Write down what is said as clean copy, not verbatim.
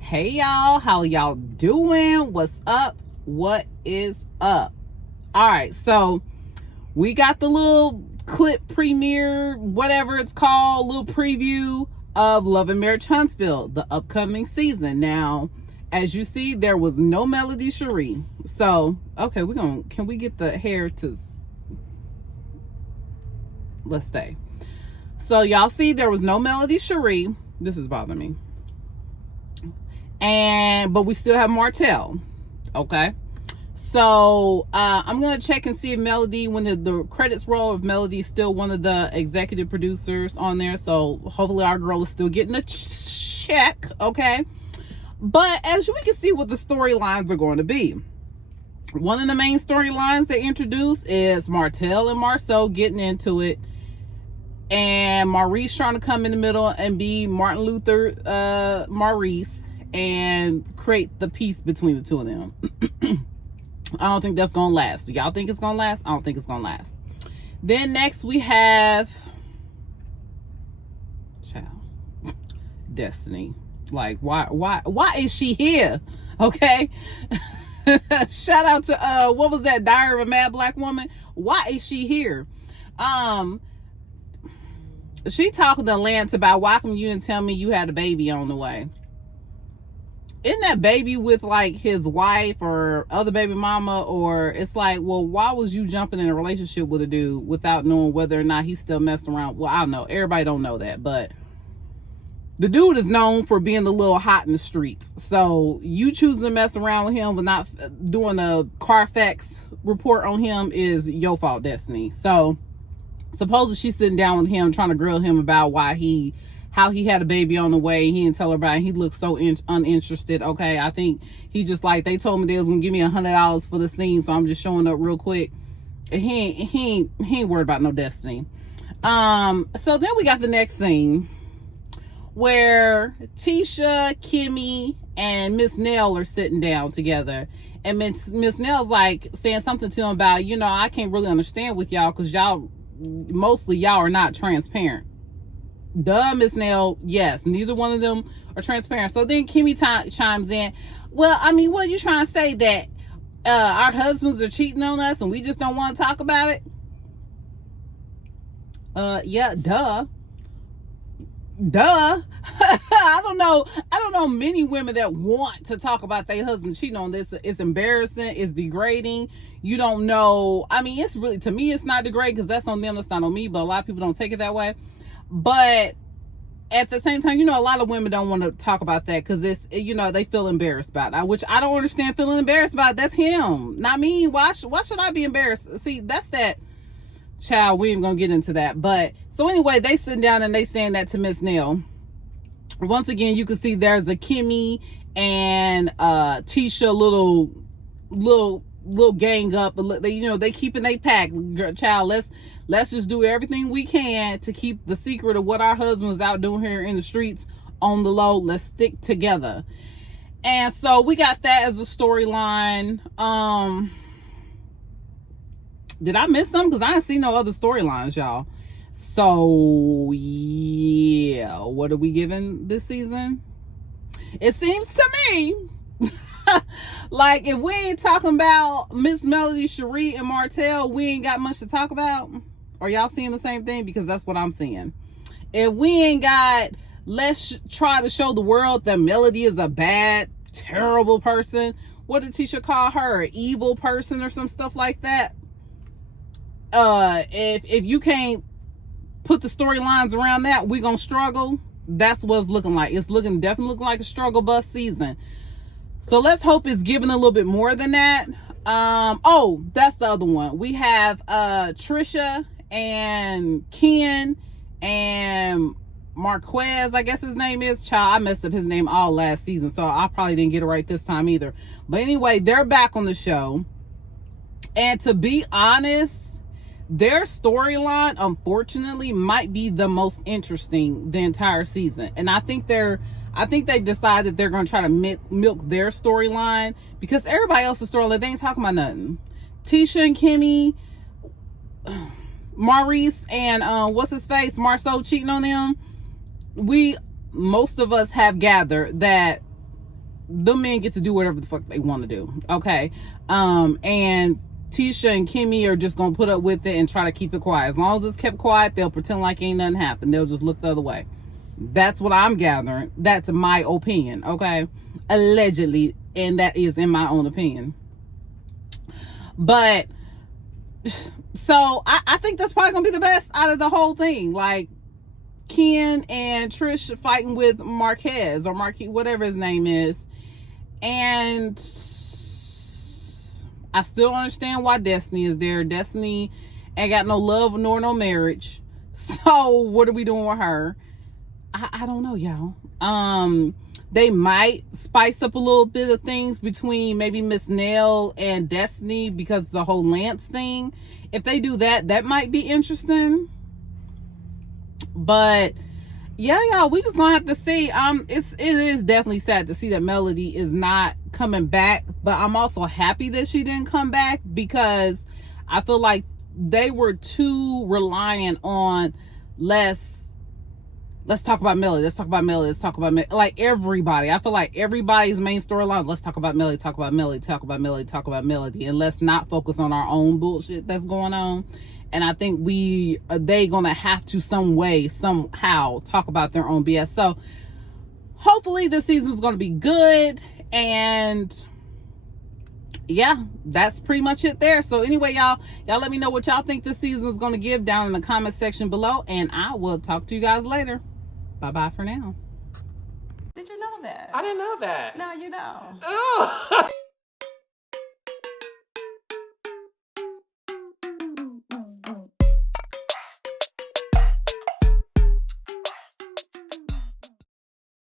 Hey y'all, how y'all doing? What's up? What is up? All right, so we got the little clip premiere, whatever it's called, little preview of Love and Marriage Huntsville, the upcoming season. Now, as you see, there was no Melody Cherie. So, okay, can we get the hair to, let's stay. So y'all see there was no Melody Cherie. This is bothering me. But we still have Martell. Okay. So I'm gonna check and see if Melody, when the credits roll, if Melody's still one of the executive producers on there. So hopefully our girl is still getting a check. Okay. But as we can see what the storylines are going to be. One of the main storylines they introduced is Martell and Marceau getting into it, and Maurice trying to come in the middle and be Martin Luther Maurice and create the peace between the two of them. I don't think that's gonna last. Do y'all think it's gonna last? I don't think it's gonna last. Then next we have Destiny. Like, why is she here? Okay. Shout out to what was that, Diary of a Mad Black Woman? Why is she here? She talking to Lance about, why come you didn't tell me you had a baby on the way? Isn't that baby with like his wife or other baby mama? Or it's like, well, why was you jumping in a relationship with a dude without knowing whether or not he's still messing around? Well, I don't know. Everybody don't know that, but the dude is known for being a little hot in the streets. So you choosing to mess around with him but not doing a Carfax report on him is your fault, Destiny. So supposedly she's sitting down with him trying to grill him about how he had a baby on the way. He didn't tell her about it. He looked so uninterested. Okay, I think he just like, they told me they was gonna give me $100 for the scene, so I'm just showing up real quick. And he ain't worried about no Destiny. So then we got the next scene where Tisha, Kimmy, and Miss Nell are sitting down together, and Miss Nell's like saying something to him about, I can't really understand with y'all because mostly y'all are not transparent. Duh, Miss Nell. Yes, neither one of them are transparent. So then Kimmy chimes in. Well, I mean, what are you trying to say, that our husbands are cheating on us and we just don't want to talk about it? Yeah, duh. I don't know many women that want to talk about their husband cheating on this. It's embarrassing. It's degrading. You don't know. I mean, it's really, to me, it's not degrading because that's on them. That's not on me. But a lot of people don't take it that way. But at the same time, a lot of women don't want to talk about that because it's, they feel embarrassed about it, which I don't understand feeling embarrassed about it. That's him, not me. Why should I be embarrassed? See, that's that. Child, we ain't gonna get into that. But so anyway, they sitting down and they saying that to Miss Nell. Once again, you can see there's a Kimmy and Tisha little gang up. They keeping they pack. Child, let's just do everything we can to keep the secret of what our husbands out doing here in the streets on the low. Let's stick together. And so we got that as a storyline. Did I miss something? Because I didn't see no other storylines, y'all. So, yeah. What are we giving this season? It seems to me like if we ain't talking about Miss Melody Cherie and Martell, we ain't got much to talk about. Are y'all seeing the same thing? Because that's what I'm seeing. If we ain't got, let's try to show the world that Melody is a bad, terrible person. What did Tisha call her? An evil person or some stuff like that? If you can't put the storylines around that, we gonna struggle. That's what it's looking like. It's definitely looking like a struggle bus season. So let's hope it's giving a little bit more than that. Oh, that's the other one. We have Trisha and Ken and Marquez, I guess his name is. Child, I messed up his name all last season, so I probably didn't get it right this time either. But anyway, they're back on the show. And to be honest, their storyline, unfortunately, might be the most interesting the entire season. And I think they've decided they're going to try to milk their storyline because everybody else's storyline, they ain't talking about nothing. Tisha and Kimmy, Maurice and what's his face, Marceau cheating on them. Most of us have gathered that the men get to do whatever the fuck they want to do. Okay. And Tisha and Kimmy are just gonna put up with it and try to keep it quiet. As long as it's kept quiet, they'll pretend like ain't nothing happened. They'll just look the other way. That's what I'm gathering. That's my opinion. Okay. Allegedly. And that is in my own opinion. But so I think that's probably gonna be the best out of the whole thing. Like Ken and Trish fighting with Marquez or Marquis, whatever his name is. And I still understand why Destiny is there. Destiny ain't got no love nor no marriage. So what are we doing with her? I don't know, y'all. They might spice up a little bit of things between maybe Miss Nell and Destiny because of the whole Lance thing. If they do that, that might be interesting. But yeah, y'all, we just gonna have to see. It is definitely sad to see that Melody is not coming back, but I'm also happy that she didn't come back because I feel like they were too reliant on let's talk about Melody. Let's talk about Melody. Let's talk about Melody. Like everybody. I feel like everybody's main storyline. Let's talk about Melody. Talk about Melody. Talk about Melody. Talk about Melody. And let's not focus on our own bullshit that's going on. And I think they gonna have to somehow talk about their own BS. So hopefully this season's gonna be good. And yeah, that's pretty much it there. So anyway, y'all let me know what y'all think this season is gonna give down in the comment section below. And I will talk to you guys later. Bye-bye for now. Did you know that? I didn't know that. No, you know. Oh.